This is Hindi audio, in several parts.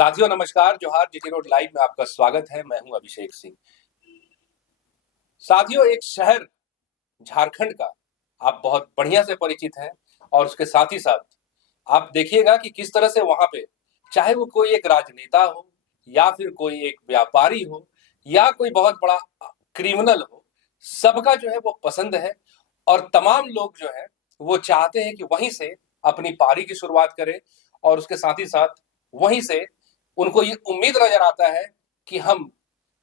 साथियों नमस्कार, जोहार। जीटी रोड लाइव में आपका स्वागत है। मैं हूं अभिषेक सिंह। साथियों, एक शहर झारखंड का आप बहुत बढ़िया से परिचित हैं और उसके साथ ही साथ आप देखिएगा कि किस तरह से वहां पे, चाहे वो कोई एक राजनेता हो या फिर कोई एक व्यापारी हो या कोई बहुत बड़ा क्रिमिनल हो, सबका जो है वो पसंद है और तमाम लोग जो है वो चाहते हैं कि वहीं से अपनी पारी की शुरुआत करें और उसके साथ ही साथ वहीं से उनको ये उम्मीद नजर आता है कि हम,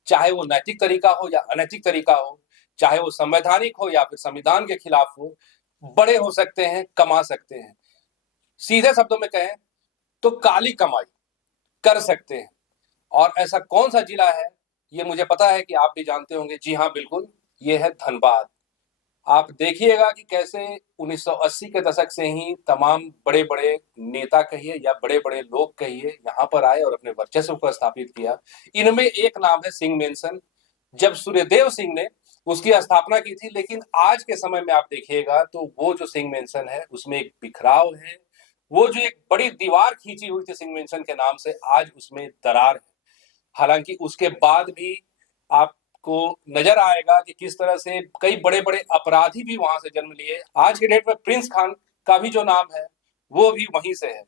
चाहे वो नैतिक तरीका हो या अनैतिक तरीका हो, चाहे वो संवैधानिक हो या फिर संविधान के खिलाफ हो, बड़े हो सकते हैं, कमा सकते हैं। सीधे शब्दों में कहें तो काली कमाई कर सकते हैं। और ऐसा कौन सा जिला है, ये मुझे पता है कि आप भी जानते होंगे। जी हाँ, बिल्कुल, ये है धनबाद। आप देखिएगा कि कैसे 1980 के दशक से ही तमाम बड़े-बड़े नेता कहिए या बड़े-बड़े लोग कहिए, यहाँ पर आए और अपने वर्चस्व को स्थापित किया। इनमें एक नाम है सिंह मेंशन। जब सूर्यदेव सिंह ने उसकी स्थापना की थी, लेकिन आज के समय में आप देखिएगा तो वो जो सिंह मेंशन है उसमें एक बिखराव है। वो जो एक बड़ी दीवार खींची हुई थी सिंह मेंशन के नाम से, आज उसमें दरार है। हालांकि उसके बाद भी आपको नजर आएगा कि किस तरह से कई बड़े-बड़े अपराधी भी वहां से जन्म लिए। आज के डेट में प्रिंस खान का भी जो नाम है वो भी वहीं से है।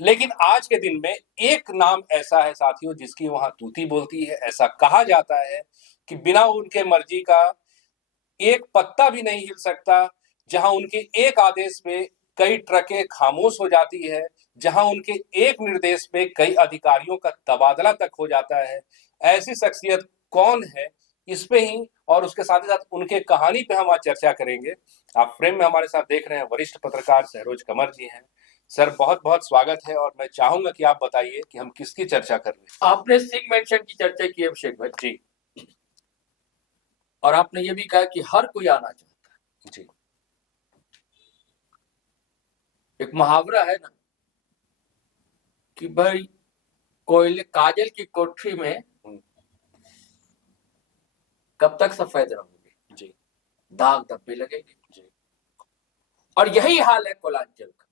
लेकिन आज के दिन में एक नाम ऐसा है साथियों, जिसकी वहां तूती बोलती है। ऐसा कहा जाता है कि बिना उनके मर्जी का एक पत्ता भी नहीं हिल सकता, जहां उनके एक आदेश पे कई ट्रकें खामोश हो जाती है, जहां उनके एक निर्देश पे कई अधिकारियों का तबादला तक हो जाता है। ऐसी शख्सियत कौन है, इस पे ही और उसके साथ ही साथ उनके कहानी पे हम आज चर्चा करेंगे। आप फ्रेम में हमारे साथ देख रहे हैं वरिष्ठ पत्रकार सहरोज कमर जी हैं। सर, बहुत बहुत स्वागत है और मैं चाहूंगा कि आप बताइए कि हम किसकी चर्चा कर रहे हैं। आपने सिंह मेंशन की चर्चा की अभिषेक भाई जी, और आपने ये भी कहा कि हर कोई आना चाहता है। जी, एक मुहावरा है ना कि भाई कोयले काजल की कोठरी में कब तक सफेद रहोगे, जी, दाग धब्बे लगेंगे। जी, और यही हाल है कोलांचल का।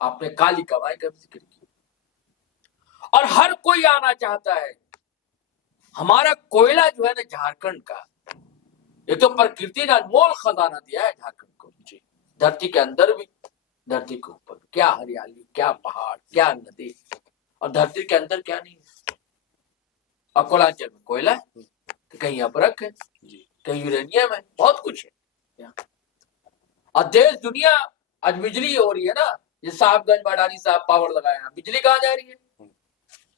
आपने काली कमाई का जिक्र किया और हर कोई आना चाहता है। हमारा कोयला जो है ना झारखंड का, ये तो प्रकृति ने अनमोल खजाना दिया है झारखंड को। जी, धरती के अंदर भी, धरती के ऊपर क्या हरियाली, क्या पहाड़, क्या नदी, और धरती के अंदर क्या नहीं है। और कोलांचल में कोयला है, तो कहीं अबरक है, कहीं यूरेनियम है, बहुत कुछ है। और देश दुनिया आज बिजली हो रही है ना, ये साहबगंज बडानी साहब पावर लगाए हैं, बिजली कहाँ जा रही है?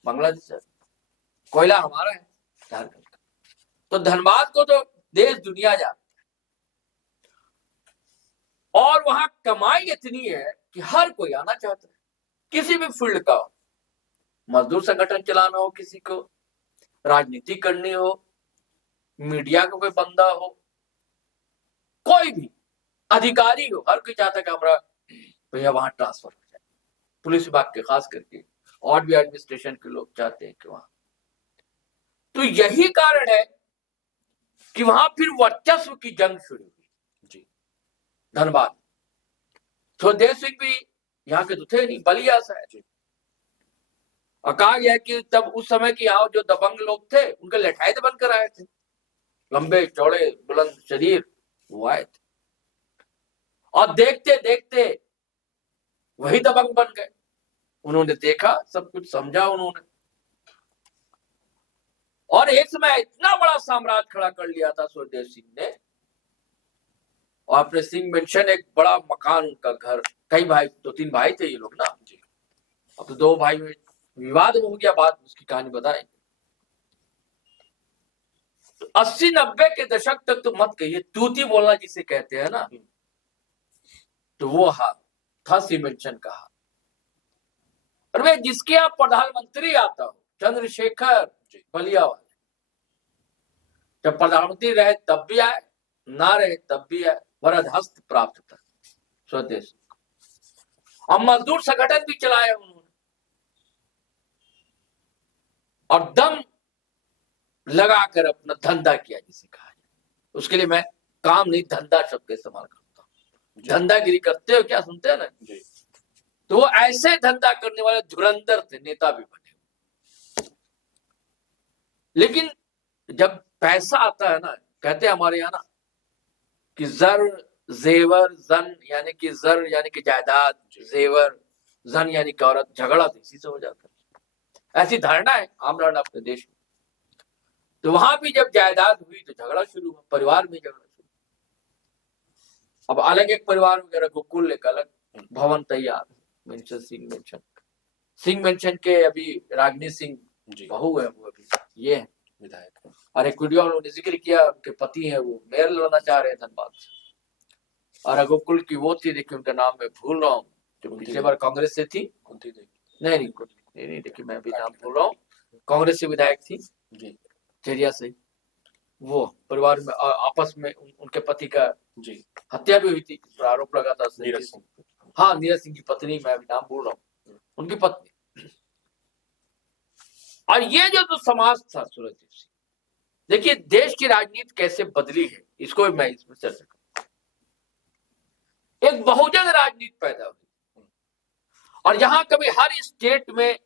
बांग्लादेश से। कोयला हमारा है झारखंड का। तो धनबाद को तो देश दुनिया जाता है और वहां कमाई इतनी है कि हर कोई आना चाहता है, किसी भी फील्ड का हो। मजदूर संगठन चलाना हो, किसी को राजनीति करनी हो, मीडिया का कोई बंदा हो, कोई भी अधिकारी हो, हर कोई चाहता है कि हमारा भैया वहां ट्रांसफर हो जाए। पुलिस विभाग के खास करके और भी एडमिनिस्ट्रेशन के लोग चाहते हैं कि वहां। तो यही कारण है कि वहां फिर वर्चस्व की जंग शुरू हुई। जी, धनबाद स्वदेव सिंह भी यहाँ के तो थे नहीं, बलिया से है। और कहा गया कि तब उस समय के यहाँ जो दबंग लोग थे उनके लठाए बनकर आए थे, लंबे चौड़े बुलंद शरीर, वो आए थे और देखते देखते वही दबंग बन गए। उन्होंने देखा, सब कुछ समझा उन्होंने, और एक समय इतना बड़ा साम्राज्य खड़ा कर लिया था स्वदेव सिंह ने। और अपने सिंह मेंशन एक बड़ा मकान, उनका घर, कई भाई, 2-3 भाई थे ये लोग ना। अब तो 2 भाई में विवाद हो गया, बात उसकी कहानी बताएं। तो 80-90 के दशक तक तो मत कहिए, तूती बोलना जिसे कहते हैं ना, तो वो था सिंह मेंशन का। और वे जिसके यहाँ प्रधानमंत्री आता हो, चंद्रशेखर बलिया वाले, जब प्रधानमंत्री रहे तब भी आए, ना रहे तब भी आए, वरद हस्त प्राप्त था स्वदेश। और मजदूर संगठन भी चलाया उन्होंने, और दम लगाकर अपना धंधा किया जिसे कहा जाए। उसके लिए मैं काम नहीं, धंधा शब्द का इस्तेमाल करता हूँ। धंधागिरी करते हो क्या, सुनते हैं ना? तो वो ऐसे धंधा करने वाले धुरंधर थे, नेता भी बने। लेकिन जब पैसा आता है ना, कहते हैं हमारे यहाँ ना कि जर जेवर जन, यानी कि जर यानी कि जायदाद, जेवर जन यानी कि औरत, झगड़ा तो इसी से हो जाता है। ऐसी धारणा है आम धारणा अपने देश में। तो वहां भी जब जायदाद हुई तो झगड़ा शुरू हुआ, परिवार में झगड़ा शुरू। अब अलग एक परिवार वगैरह, गोकुल एक अलग भवन तैयार, मेंशन सिंह मेंशन के अभी रागिनी सिंह बहू है, वो अभी ये है विधायक। और एक वीडियो उन्होंने जिक्र किया, उनके पति है वो मेयर लड़ना चाह रहे हैं धनबाद से। और गोकुल की वो थी, देखिए उनका नाम मैं भूल रहा हूँ, जो पिछले बार कांग्रेस से थी। नहीं देखिए मैं भी नाम भूल रहा हूँ, कांग्रेस से विधायक थी चेरिया से। वो परिवार में आपस में उनके पति का हत्या भी हुई थी, आरोप लगा था। हाँ, नीरज सिंह की पत्नी, मैं भी नाम भूल रहा हूँ, उनकी पत्नी। और ये जो समाज था सूरजदीप सिंह, देखिए देश की राजनीति कैसे बदली है, इसको मैं इसमें चर्चा करूं। एक बहुजन राजनीति पैदा हुई, और यहां कभी हर स्टेट में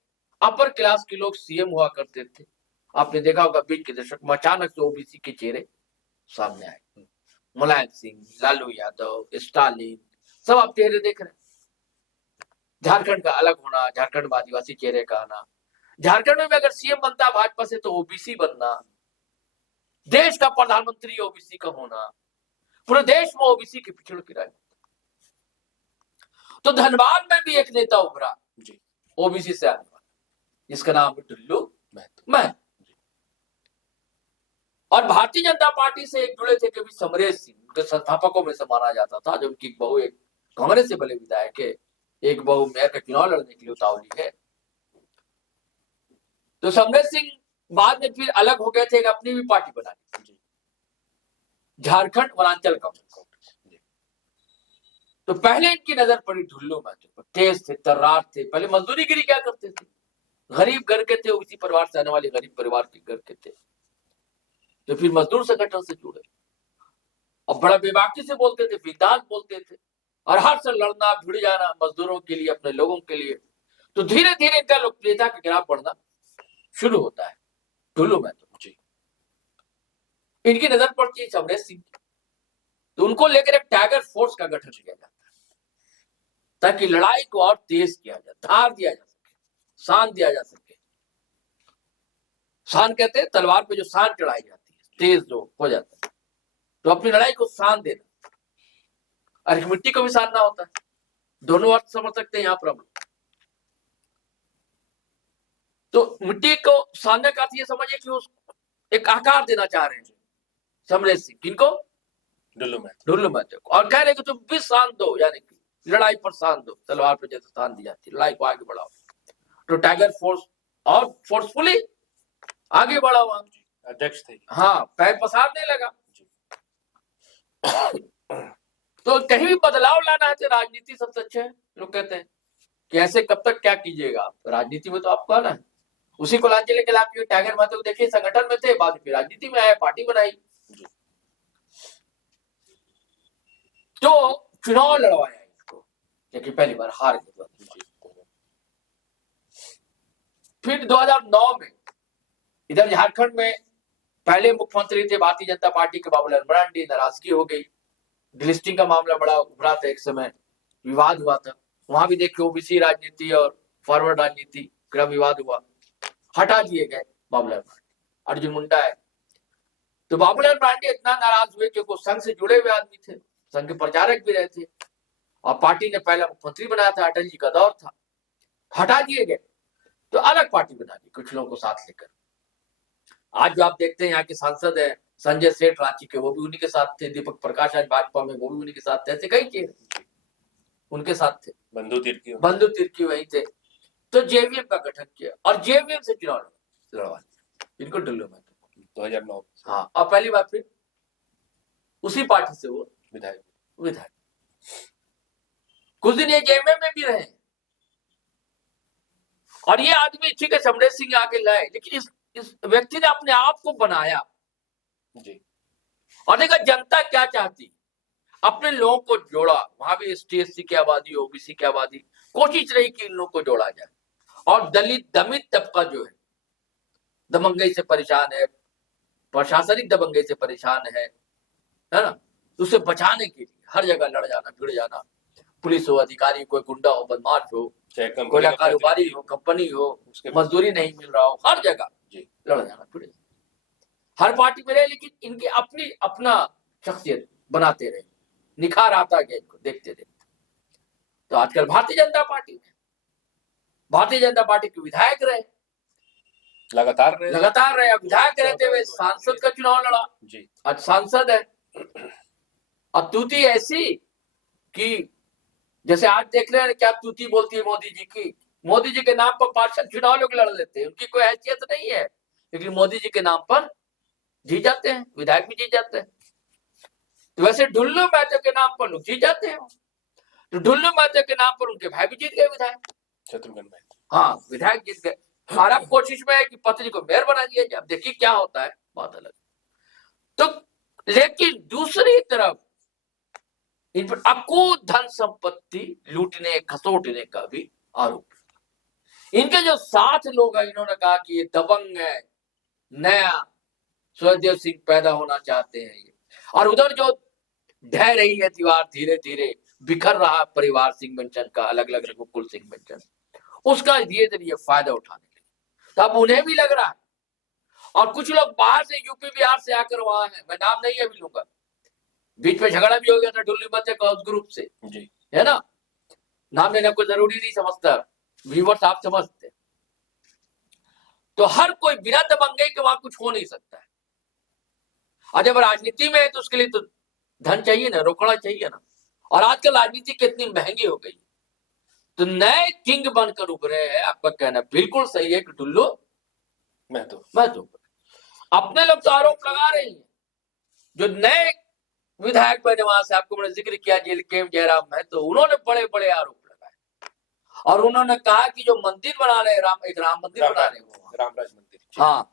अपर क्लास के लोग सीएम हुआ करते थे। आपने देखा होगा बीच के दशक में अचानक से ओबीसी के चेहरे सामने आए, मुलायम सिंह, लालू यादव, स्टालिन, सब आप चेहरे देख रहे हैं। झारखंड का अलग होना, झारखंड में आदिवासी चेहरे का आना, झारखंड में भी अगर सीएम बनता भाजपा से तो ओबीसी बनना, देश का प्रधानमंत्री ओबीसी का होना, पूरे देश में ओबीसी के पिछड़ की राजनीति। तो धनबाद में भी एक नेता उभरा ओबीसी से आने वाला, जिसका नाम है टुल्लू महतो। और भारतीय जनता पार्टी से एक जुड़े थे कभी समरेश सिंह, उनके संस्थापकों में से माना जाता था। जो उनकी बहू एक कांग्रेस से भले विधायक है, एक बहू मेयर का चुनाव लड़ने के लिए उतावली है। तो समरेश सिंह बाद में फिर अलग हो गए थे, एक अपनी भी पार्टी बना ली, झारखंड वनांचल कांग्रेस। तो पहले इनकी नजर पड़ी ढुल्लू महतो पर। तेज थे, तर्रार थे, पहले मजदूरी गिरी क्या करते थे, गरीब घर के थे, उसी परिवार से आने वाले गरीब परिवार के घर के थे। तो फिर मजदूर संगठन से जुड़े और बड़ा बेबाकी से बोलते थे, बिंदास बोलते थे, और हर से लड़ना, भिड़ जाना मजदूरों के लिए, अपने लोगों के लिए। तो धीरे धीरे इनका लोकप्रियता का ग्राफ बढ़ना शुरू होता है। ढुल्लू महतो जी, इनकी नजर पड़ती है समरेश सिंह, तो उनको लेकर एक टाइगर फोर्स का गठन किया जाता है, ताकि लड़ाई को और तेज किया जाए, धार दिया जा सके, शान दिया जा सके। शान कहते हैं तलवार पे जो शान चढ़ाई जाती है, तेज जो हो जाता है, तो अपनी लड़ाई को शान देना। और मिट्टी को भी साधना होता है, दोनों अर्थ समझ सकते हैं यहाँ पर हम। तो मिट्टी को साधने का अर्थ ये समझिए कि उस एक आकार देना चाह रहे हैं समरेश सिंह, किनको, ढुल्लू महतो को। और कह रहे कि तुम भी शान दो, यानी कि लड़ाई पर शान दो, तलवार पर जैसे शान दी जाती है, लड़ाई को आगे बढ़ाओ। तो टाइगर फोर्स और फोर्सफुली आगे बढ़ा वहां अध्यक्ष थे, हाँ, पैर पसारने लगा। तो कहीं भी बदलाव लाना है तो राजनीति सबसे अच्छा है। लोग कहते हैं कि ऐसे कब तक क्या कीजिएगा आप, राजनीति में तो आपको आना है। उसी को लांचे लेके लाके टाइगर महतो को देखिए, संगठन में थे, बाद में राजनीति में आए, पार्टी बनाई, तो चुनाव लड़वाया इसको, लेकिन पहली बार हार गए। फिर 2009 में इधर झारखंड में पहले मुख्यमंत्री थे भारतीय जनता पार्टी के बाबूलाल मरांडी, नाराजगी हो गई, डिलिस्टिंग का मामला बड़ा उभरा था, एक समय विवाद हुआ था। वहां भी देखिए ओबीसी राजनीति और फॉरवर्ड राजनीति का विवाद हुआ, हटा दिए गए बाबूलाल मरांडी। अर्जुन मुंडा है, तो बाबूलाल मरांडी इतना नाराज हुए क्योंकि संघ से जुड़े हुए आदमी थे, संघ के प्रचारक भी रहे थे, और पार्टी ने पहला मुख्यमंत्री बनाया था, अटल जी का दौर था, हटा दिए गए। तो अलग पार्टी बना दी कुछ लोगों को साथ लेकर। आज जो आप देखते हैं यहाँ के सांसद है संजय सेठ रांची के, वो भी उन्हीं के साथ थे। दीपक प्रकाश आज भाजपा में, वो भी उन्हीं के साथ थे। ऐसे कई चेहरे उनके साथ थे, बंधु तिर्की वही थे। तो जेवीएम का गठन किया और जेवीएम से चुनाव लड़वा, इनको ढुल्लू महतो 2009। हाँ, और पहली बार फिर उसी पार्टी से वो विधायक। कुछ दिन ये जेवीएम में भी रहे, और ये आदमी ठीक है समरेश सिंह आके लाए, लेकिन इस व्यक्ति ने अपने आप को बनाया जी, और देखा जनता क्या चाहती, अपने लोगों को जोड़ा। वहां भी एसटी की आबादी, ओबीसी की आबादी, कोशिश रही कि इन लोगों को जोड़ा जाए। और दलित दमित तबका जो है, दबंगई से परेशान है, प्रशासनिक दबंगई से परेशान है ना, तो उसे बचाने के लिए हर जगह लड़ जाना, भिड़ जाना, पुलिस हो, अधिकारी, कोई गुंडा हो, बदमाश हो, कोयला कारोबारी हो, कंपनी हो, मजदूरी नहीं मिल रहा हो, हर जगह लड़ जाना, भिड़ जाना। हर पार्टी में रहे, लेकिन इनकी अपनी अपना शख्सियत बनाते रहे, निखार आता गया इनको देखते देखते। तो आजकल भारतीय जनता पार्टी के विधायक रहे, लगातार रहे, विधायक रहते हुए सांसद का चुनाव लड़ा जी, आज सांसद है। और तूती ऐसी कि जैसे आज देख रहे हैं क्या तूती बोलती है मोदी जी के नाम पर पार्षद चुनाव लोग लड़ लेते हैं, उनकी कोई हैसियत नहीं है, लेकिन मोदी जी के नाम पर जीत जाते हैं, विधायक भी जीत जाते हैं। तो वैसे ढुल्लू महतो के नाम पर लोग जीत जाते हैं, तो ढुल्लू महतो के नाम पर उनके भाई भी जीत गए विधायक, शत्रुघ्न भाई, हाँ विधायक जीत गए। और अब कोशिश में है कि पत्नी को मेयर बना दिया जाए, अब देखिए क्या होता है, बात अलग। तो लेकिन दूसरी तरफ इन पर अकूत धन संपत्ति लूटने खसोटने का भी आरोप। इनके जो 7 लोग हैं, इन्होंने कहा कि ये दबंग है, नया स्वदेव सिंह पैदा होना चाहते हैं ये। और उधर जो ढह रही है दीवार, धीरे धीरे बिखर रहा परिवार सिंह बंचन का, अलग अलग रघुकुल सिंह बंचन, उसका धीरे धीरे ये फायदा उठाने लगे। तो अब उन्हें भी लग रहा है, और कुछ लोग बाहर से यूपी बिहार से आकर वहां हैं, मैं नाम नहीं अभी लूंगा, बीच में झगड़ा भी हो गया था ढुल्लू महतो का उस ग्रुप से जी, है ना, नाम लेना कोई जरूरी नहीं समझता, व्यूअर्स आप समझते। तो हर कोई बिना दबंगई के वहां कुछ हो नहीं सकता है। और जब राजनीति में है तो उसके लिए तो धन चाहिए ना, रोकड़ा चाहिए ना। और आजकल राजनीति कितनी महंगी हो गई, तो नए किंग बनकर उभरे हैं। आपका कहना बिल्कुल सही है कि ढुल्लू महतो अपने लोग तो आरोप लगा रहे हैं, जो नए विधायक बने वहां से, आपको मैंने जिक्र किया जेल के जयराम महतो, उन्होंने बड़े बड़े आरोप लगाए। और उन्होंने कहा कि जो मंदिर बना रहे एक राम मंदिर बना रहे वो रामराज मंदिर, हाँ,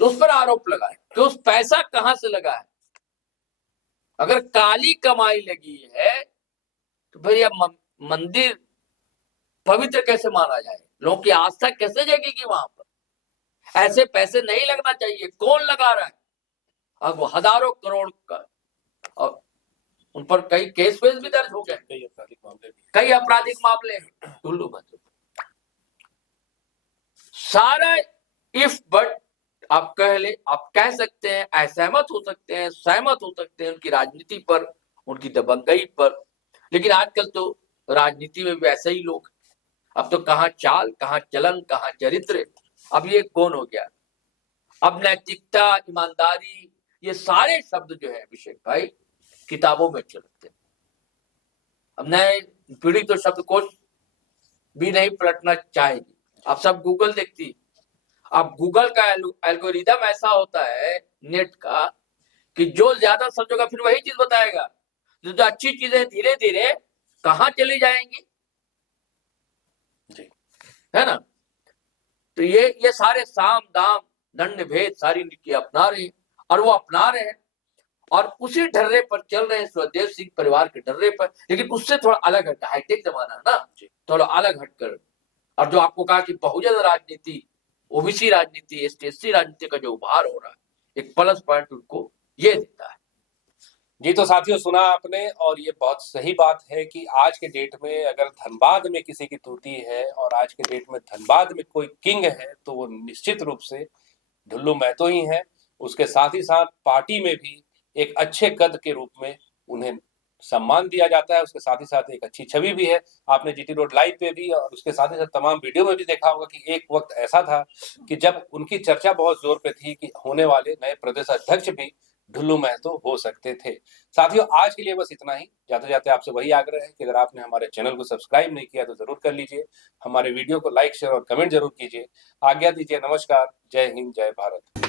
तो उस पर आरोप लगाए कि उस पैसा कहां से लगा है। अगर काली कमाई लगी है तो भैया मंदिर पवित्र कैसे माना जाए, लोगों की आस्था कैसे जगेगी वहां पर, ऐसे पैसे नहीं लगना चाहिए। कौन लगा रहा है, अब वो हजारों करोड़ का, और उन पर कई केस वेस भी दर्ज हो गए, कई आपराधिक मामले ढुल्लू महतो। सारा इफ बट आप कह सकते हैं, असहमत हो सकते हैं, सहमत हो सकते हैं उनकी राजनीति पर, उनकी दबंगई पर, लेकिन आजकल तो राजनीति में भी ऐसे ही लोग, अब तो कहां चाल, कहां चलन, कहां चरित्र, अब ये कौन हो गया। अब नैतिकता, ईमानदारी, ये सारे शब्द जो है अभिषेक भाई किताबों में चलते हैं। अब नए पीढ़ी तो शब्दकोश भी नहीं पलटना चाहेगी, अब सब गूगल देखती। अब गूगल का एल्गोरिदम ऐसा होता है नेट का कि जो ज्यादा सर्च होगा फिर वही चीज बताएगा, जो अच्छी चीजें धीरे धीरे कहां चली जाएंगी जी, है ना। तो ये सारे साम दाम दंड भेद सारी नीति अपना रहे हैं, और वो अपना रहे हैं, और उसी ढर्रे पर चल रहे हैं, स्वदेव सिंह परिवार के ढर्रे पर, लेकिन उससे थोड़ा अलग हट, हाईटेक जमाना है ना, थोड़ा अलग हटकर। और जो आपको कहा कि बहुजन राजनीति, ओबीसी राजनीति, एसटी राजनीति का जो उभार हो रहा है, एक प्लस पॉइंट उनको ये देता है जी। तो साथियों, सुना आपने, और ये बहुत सही बात है कि आज के डेट में अगर धनबाद में किसी की तूती है और आज के डेट में धनबाद में कोई किंग है तो वो निश्चित रूप से ढुल्लू महतो ही है। उसके साथ ही साथ पार्टी में भी एक अच्छे कद के रूप में उन्हें सम्मान दिया जाता है, उसके साथ ही साथ एक अच्छी छवि भी है। आपने जीटी रोड लाइव पे भी और उसके साथ ही साथ तमाम वीडियो में भी देखा होगा कि एक वक्त ऐसा था कि जब उनकी चर्चा बहुत जोर पे थी कि होने वाले नए प्रदेश अध्यक्ष भी ढुल्लू महतो हो सकते थे। साथियों, आज के लिए बस इतना ही। जाते जाते आपसे वही आग्रह है कि अगर आपने हमारे चैनल को सब्सक्राइब नहीं किया तो जरूर कर लीजिए, हमारे वीडियो को लाइक, शेयर और कमेंट जरूर कीजिए। आज्ञा दीजिए, नमस्कार, जय हिंद, जय भारत।